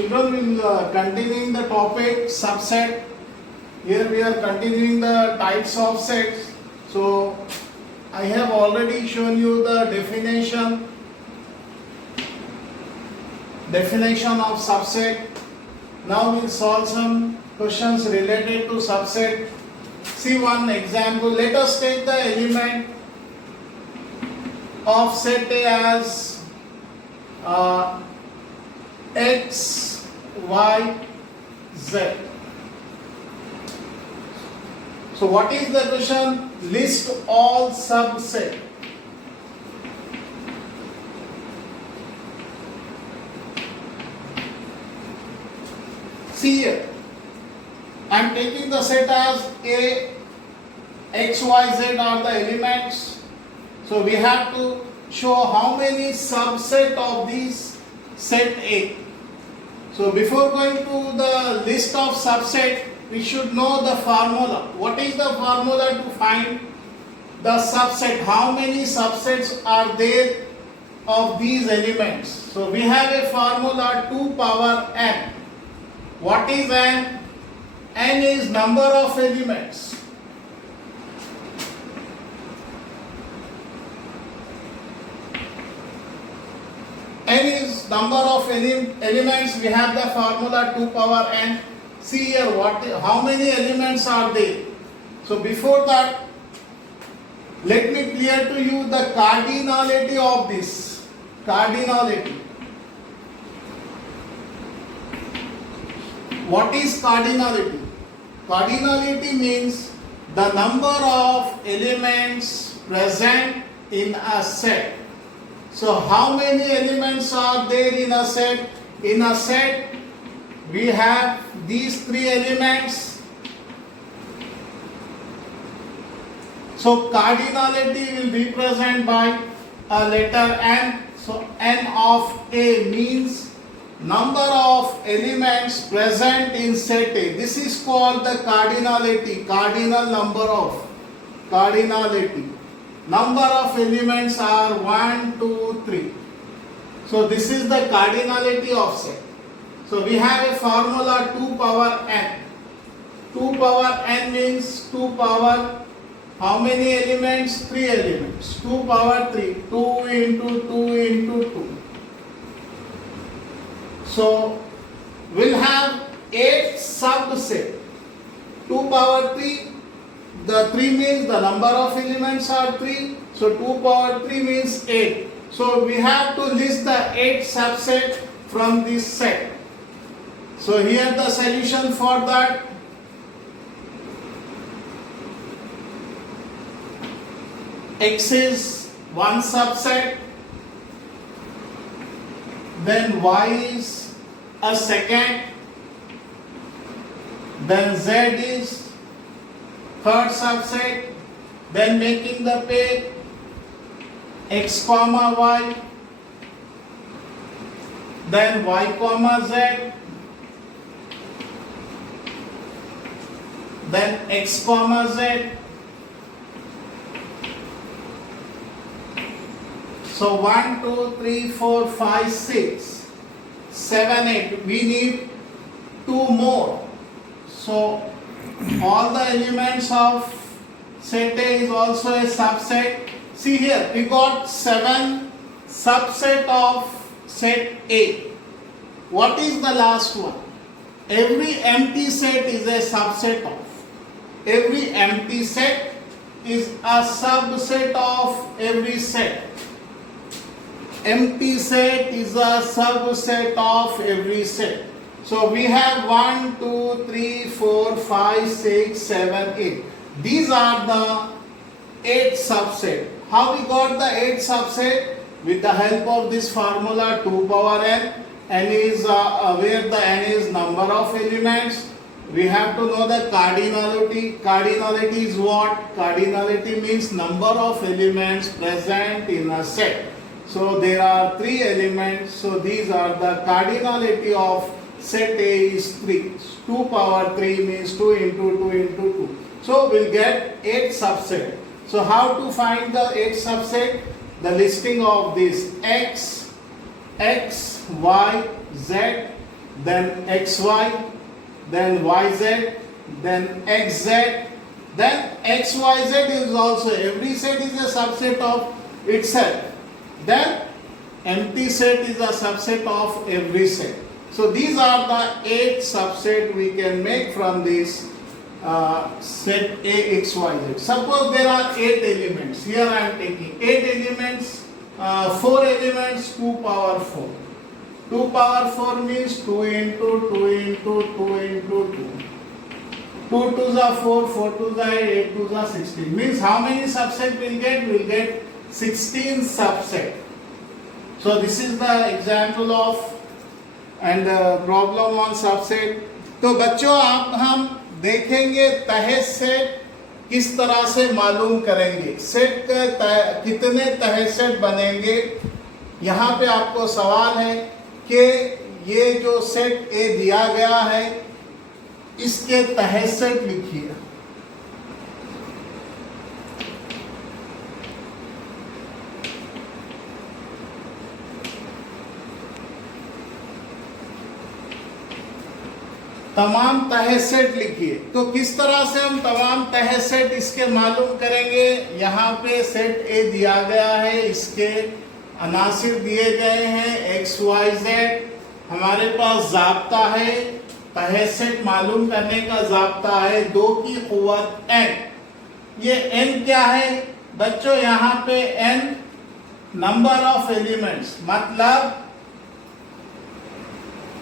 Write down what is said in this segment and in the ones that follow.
Children, we will continuing the topic subset. Here we are continuing the types of sets. So I have already shown you the definition of subset. Now we'll solve some questions related to subset. See one example. Let us take the element of set A as X, Y, Z. So what is the question? List all subset. See here, I am taking the set as A, X, Y, Z are the elements. So we have to show how many subset of these set A. So before going to the list of subset, we should know the formula. What is the formula to find the subset? How many subsets are there of these elements? So we have a formula 2 power n. What is n? N is number of elements. N is number of elements. We have the formula 2 power n. See here, how many elements are there? So before that, let me clear to you the cardinality of this. Cardinality. What is cardinality? Cardinality means the number of elements present in a set. So how many elements are there in a set? In a set, we have these 3 elements. So cardinality will be represented by a letter n. So n of A means number of elements present in set A. This is called the cardinality, cardinal number of, cardinality. Number of elements are 1, 2, 3. So this is the cardinality of set. So we have a formula 2 power n. 2 power n means 2 power, how many elements? 3 elements. 2 power 3, 2 into 2 into 2. So we'll have 8 subset. 2 power 3, the 3 means the number of elements are 3. So 2 power 3 means 8. So we have to list the 8 subset from this set. So here the solution for that. X is one subset, then Y is a second, then Z is third subset, then making the pair X comma Y, then Y comma Z, then X comma Z. So 1, 2, 3, 4, 5, 6, 7, 8. We need 2 more. So all the elements of set A is also a subset. See here, we got 7 subset of set A. What is the last one? Every empty set is a subset of. Every empty set is a subset of every set. Empty set is a subset of every set. So we have 1, 2, 3, 4, 5, 6, 7, 8. These are the 8 subset. How we got the 8 subset? With the help of this formula 2 power n. N is where the n is number of elements. We have to know the cardinality. Cardinality is what? Cardinality means number of elements present in a set. So there are 3 elements. So these are the cardinality of set A is 3. 2 power 3 means 2 into 2 into 2. So we'll get 8 subset. So how to find the 8 subset? The listing of this X, Y, Z then xy, then yz, then xz, then xyz is also, every set is a subset of itself. Then empty set is a subset of every set. So these are the 8 subset we can make from this set A, X, Y, Z. Suppose there are 8 elements. Here I am taking 8 elements, 4 elements, 2 power 4. 2 power 4 means 2 into 2 into 2 into 2. 2 2s are 4, 4 2s are 8, 8 2s are 16. Means how many subset we'll get? We'll get 16 subset. So this is the example of and problem on subset. तो बच्चों आप हम देखेंगे तह सेट किस तरह से मालूम करेंगे, सेट का कितने तह सेट बनेंगे. यहाँ पे आपको सवाल है कि ये जो सेट ए दिया गया है इसके तह सेट लिखिए. तमाम तह सेट लिखिए. तो किस तरह से हम तमाम तह सेट इसके मालूम करेंगे. यहाँ पे सेट ए दिया गया है, इसके अनासिर दिए गए हैं एक्स वाई जेड. हमारे पास जाब्ता है, तह सेट मालूम करने का जाब्ता है 2 की कुव्वत n. ये n क्या है बच्चों? यहाँ पे n नंबर ऑफ एलिमेंट्स, मतलब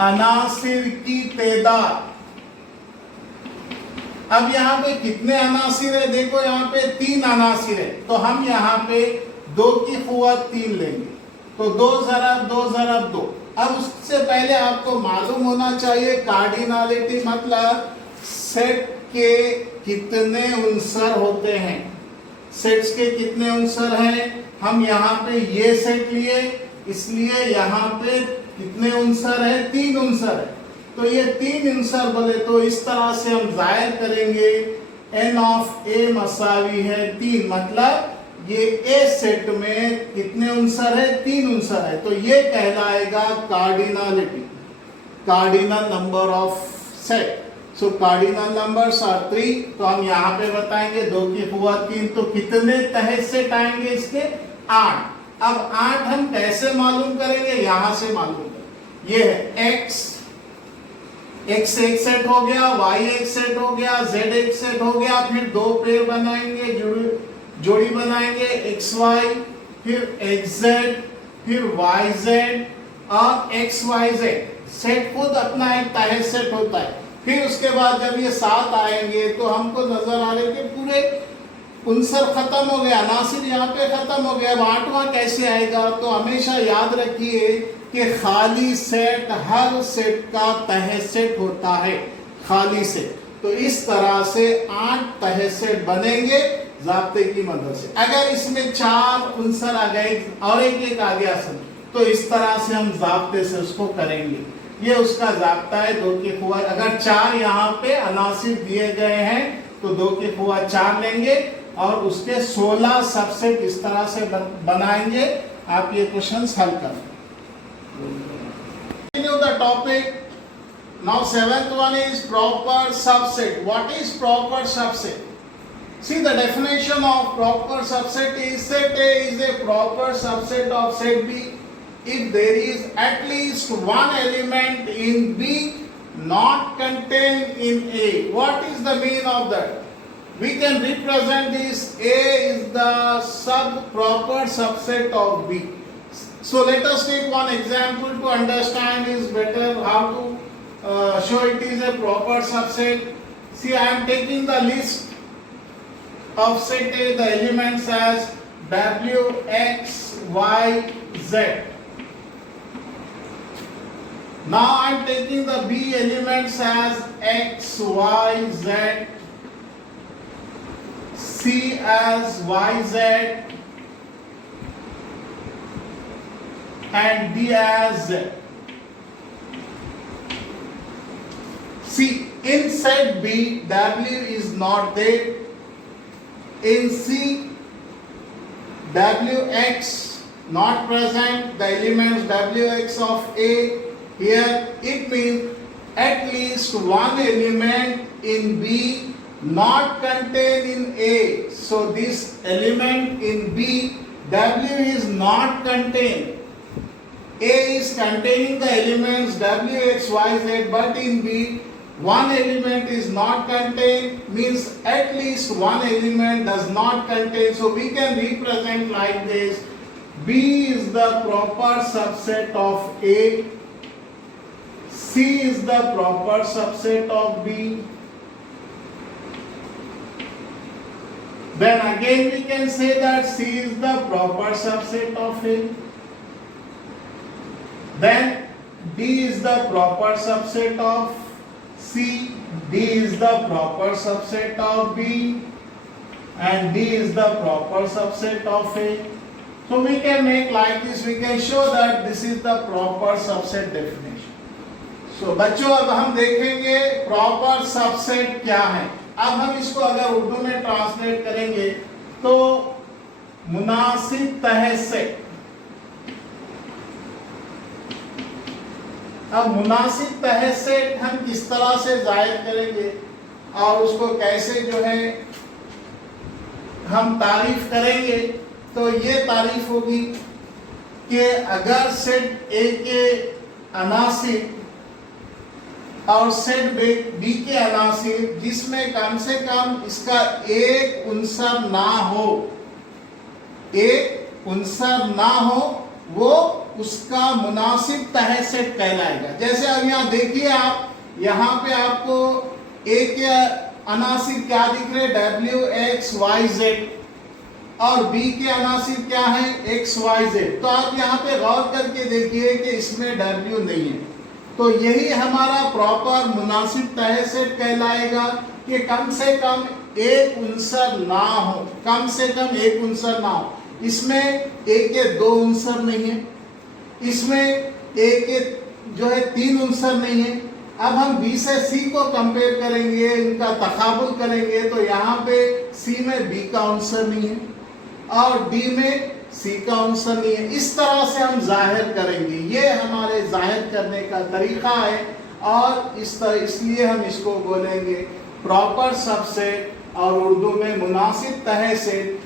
अनासिर की तादाद. अब यहाँ पे कितने अनासिर है? देखो यहाँ पे 3 अनासिर है, तो हम यहाँ पे 2 की कुव्वत 3 लेंगे. तो 2 ज़रब 2 ज़रब 2. अब उससे पहले आपको मालूम होना चाहिए कार्डिनलिटी, मतलब सेट के कितने उनसर होते हैं. सेट्स के कितने उनसर हैं? हम यहाँ पे ये सेट लिए, इसलिए यहाँ पे कितने उनसर है? 3 उनसर है. तो ये 3 उनसर बोले तो इस तरह से हम जाहिर करेंगे n ऑफ a मसावी है 3, मतलब ये ए सेट में कितने उनसर है? 3 उनसर है. तो ये कहलाएगा cardinality, cardinal number of set. So cardinal numbers are 3. तो हम यहाँ पे बताएंगे 2 की कुव्वत 3. तो कितने तह सेट आएंगे इसके? 8. अब 8 हम कैसे मालूम करेंगे? यहां से मालूम करेंगे. ये है x एक सेट हो गया, y एक सेट हो गया, z एक सेट हो गया. फिर 2 पेयर बनाएंगे, जोड़ी बनाएंगे xy, फिर xz, फिर yz और xyz. सेट खुद अपना एक तह सेट होता है. फिर उसके बाद जब ये 7 आएंगे तो हमको नजर आ रहे कि पूरे उनसर खत्म हो गया, अनासिर यहाँ पे खत्म हो गया. अब 8वां कैसे आएगा? तो हमेशा याद रखिए कि खाली सेट हर सेट का तह सेट होता है, खाली सेट. तो इस तरह से 8 तह सेट बनेंगे ज़ाब्ते की मदद से. अगर इसमें 4 उनसर आ गए और एक आ गया सब, तो इस तरह से हम ज़ाब्ते से उसको करेंगे. ये उसका ज़ाब्ता है 2 की कुव्वत. अगर 4 यहाँ पे अनासिर दिए गए हैं तो 2 की कुव्वत 4 लेंगे और उसके 16 सबसेट इस तरह से बनाएंगे. आप ये क्वेश्चंस हल करें. Continue the topic. Now 7th one is proper subset. What is proper subset? See, the definition of proper subset is set A is a proper subset of set B if there is at least one element in B not contained in A. What is the meaning of that? We can represent this A is the sub-proper subset of B. So let us take one example to understand is better how to show it is a proper subset. See, I am taking the list of set A, the elements as W, X, Y, Z. Now I am taking the B elements as X, Y, Z, C as Y, Z, and D as Z. See, in set B, W is not there. In C, WX not present. The elements WX of A Here it means at least one element in B not contained in A. So this element in B, W is not contained. A is containing the elements W, X, Y, Z, but in B, one element is not contained, means at least one element does not contain. So we can represent like this. B is the proper subset of A. C is the proper subset of B. Then again we can say that C is the proper subset of A. Then D is the proper subset of C, D is the proper subset of B, and D is the proper subset of A. So we can make like this, we can show that this is the proper subset definition. So बच्चों अब हम देखेंगे proper subset क्या है. अब हम इसको अगर उर्दू में ट्रांसलेट करेंगे तो मुनासिब तह सेट. अब मुनासिब तह सेट हम किस तरह से जाहिर करेंगे और उसको कैसे जो है हम तारीफ करेंगे. तो ये तारीफ होगी कि अगर सेट ए के अनासिब और सेट बी के अनासिब जिसमें कम से कम इसका एक उनसर ना हो, एक उनसर ना हो, वो उसका मुनासिब तह सेट कहलाएगा. जैसे अब यहाँ देखिए आप, यहाँ पे आपको ए के अनासिब क्या दिख रहे, W, X, Y, Z, और B के अनासिब क्या है, X, Y, Z. तो आप यहाँ पे गौर करके देखिए कि इसमें W नहीं है. तो यही हमारा प्रॉपर मुनासिब तह सेट कहलाएगा कि कम से कम एक उनसर ना हो, कम से कम एक उनसर ना हो. इसमें ए के दो उनसर नहीं है, इसमें ए के जो है तीन उनसर नहीं है. अब हम बी से सी को कंपेयर करेंगे, इनका तकाबुल करेंगे, तो यहाँ पे सी में बी का उनसर नहीं है और डी में सी का उनसर नहीं है. इस तरह से हम जाहिर करेंगे. ये हमारे जाहिर करने का तरीका है और इसलिए हम इसको बोलेंगे प्रॉपर सबसेट और उर्दू में मुनासिब तह सेट.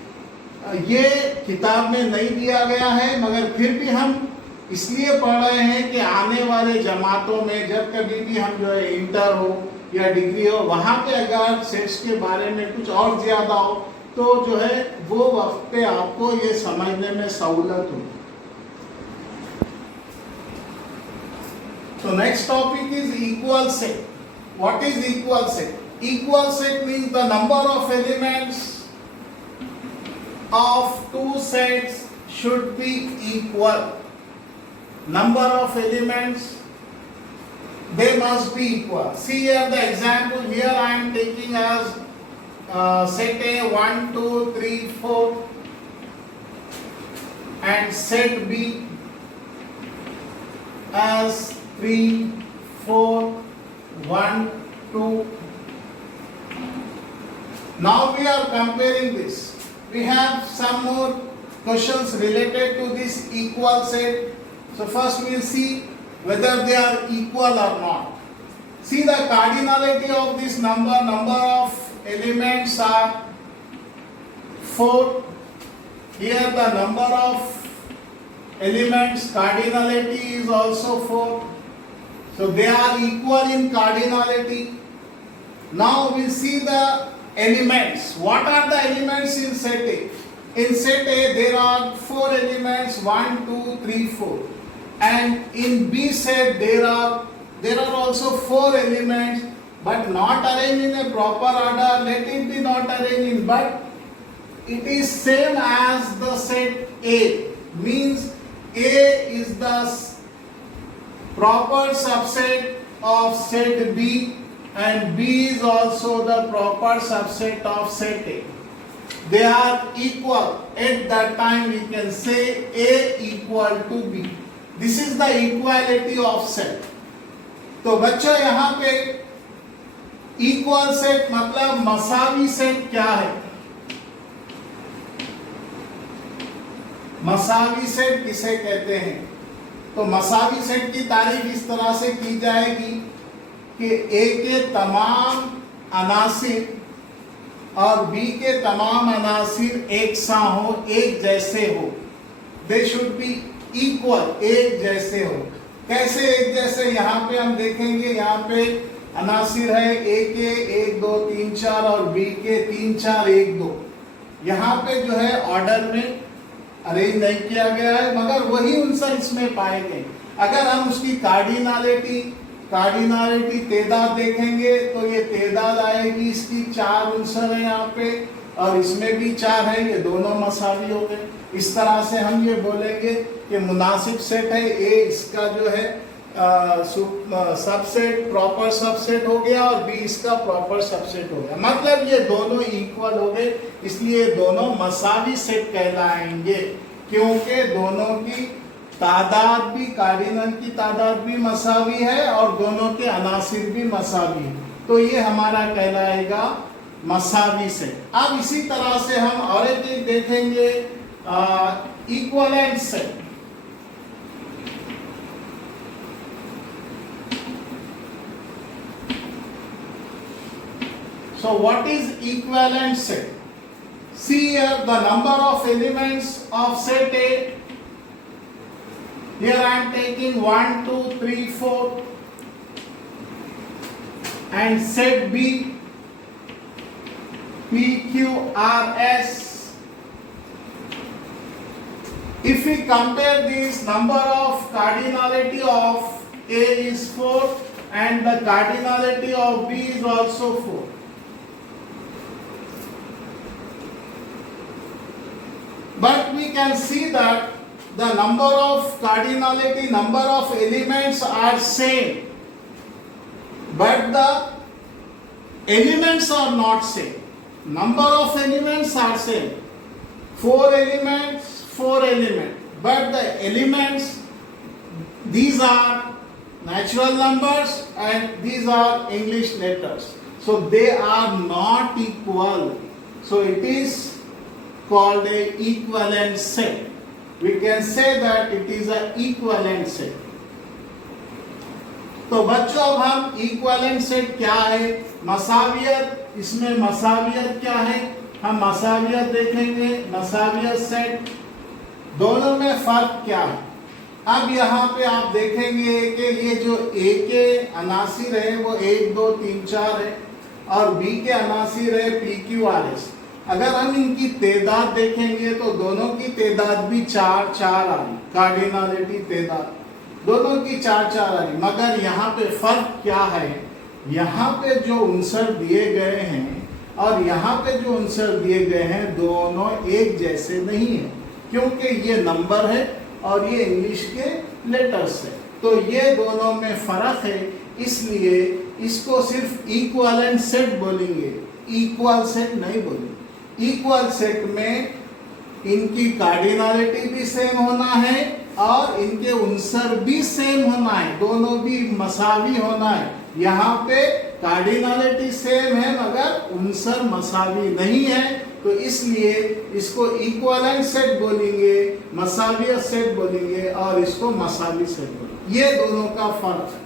ये किताब में नहीं दिया गया है, मगर फिर भी हम इसलिए पढ़ रहे हैं कि आने वाले जमातों में जब कभी भी हम जो है इंटर हो या डिग्री हो, वहाँ पे अगर सेट्स के बारे में कुछ और ज़्यादा हो तो जो है वो वक्त पे आपको ये समझने में सहूलत हो. तो next topic is equal set. What is equal set? Equal set means the number of elements of two sets should be equal. Number of elements, they must be equal. See here the example. Here I am taking as set A 1, 2, 3, 4 and set B as 3, 4, 1, 2. Now we are comparing this. We have some more questions related to this equal set. So first we will see whether they are equal or not. See the cardinality of this number. Number of elements are 4. Here the number of elements cardinality is also 4. So they are equal in cardinality. Now we see the elements. What are the elements in set A? In set A there are 4 elements, 1, 2, 3, 4. And in B set there are also 4 elements, but not arranged in a proper order. Let it be not arranged in, but it is same as the set A. Means A is the proper subset of set B. And B is also the proper subset of set A. They are equal. At that time we can say A equal to B. This is the equality of set. तो बच्चों यहाँ पे equal set मतलब मसावी सेट क्या है? मसावी सेट किसे कहते हैं? तो मसावी सेट की तारीफ इस तरह से की जाएगी कि ए के तमाम अनासिर और बी के तमाम अनासिर एक सा हो, एक जैसे हो। दे शुड बी इक्वल, एक जैसे हो। कैसे एक जैसे? यहाँ पे हम देखेंगे, यहाँ पे अनासिर है ए के 1 2 3 4 और बी के 3 4 1 2। यहाँ पे जो है ऑर्डर में अरेंज नहीं किया गया है, मगर वही उनसर इसमें पाए गए। अगर हम उसकी कार्डिनालिटी तेदाद देखेंगे तो ये तेदाद आएगी, इसकी 4 उनसर है यहाँ पे और इसमें भी 4 है, ये दोनों मसावी हो गए। इस तरह से हम ये बोलेंगे कि मुनासिब सेट है ए, इसका जो है सबसेट प्रॉपर सबसेट हो गया और बी इसका प्रॉपर सबसेट हो गया। मतलब ये दोनों इक्वल हो गए, इसलिए दोनों मसावी सेट कहलाएंगे, क्योंकि दोनों की तादाद भी, कार्डिनल की तादाद भी मसावी है और दोनों के अनासिर भी मसावी है। तो ये हमारा कहलाएगा मसावी सेट। अब इसी तरह से हम और एक चीज देखेंगे, equivalent set. So what is equivalent set? See here the number of elements of set A. Here I am taking 1 2 3 4 and set B P Q R S. If we compare this, number of cardinality of A is 4 and the cardinality of B is also 4. But we can see that the number of cardinality, number of elements are same, but the elements are not same. Number of elements are same, 4 elements, 4 elements, but the elements, these are natural numbers and these are English letters, so they are not equal. So it is called a equivalent set. We can say that it is a equivalent set. तो बच्चों अब हम equivalent set क्या है, मसावियत, इसमें मसावियत क्या है, हम मसावियत देखेंगे। मसावियत सेट दोनों में फर्क क्या है। अब यहाँ पे आप देखेंगे कि ये जो ए के अनासिर है वो 1 2 3 4 है और बी के अनासिर है पी क्यू आर एस। अगर हम इनकी तेदाद देखेंगे तो दोनों की तेदाद भी 4 4 आ रही, कार्डिनलिटी तेदाद दोनों की 4 4 आ रही। मगर यहाँ पे फर्क क्या है, यहाँ पे जो उनसर दिए गए हैं और यहाँ पे जो आंसर दिए गए हैं दोनों एक जैसे नहीं है, क्योंकि ये नंबर है और ये इंग्लिश के लेटर्स है, तो ये दोनों में फर्क है। इसलिए इसको सिर्फ इक्विवेलेंट सेट बोलेंगे, इक्वल सेट नहीं बोलेंगे। इक्वल सेट में इनकी कार्डिनलिटी भी सेम होना है और इनके आंसर भी सेम होना है, दोनों भी मसावी होना है। यहाँ पे कार्डिनलिटी सेम है मगर आंसर मसावी नहीं है, तो इसलिए इसको इक्विवेलेंट सेट बोलेंगे, मसावियत सेट बोलेंगे और इसको मसावी सेट बोलेंगे। ये दोनों का फर्क है।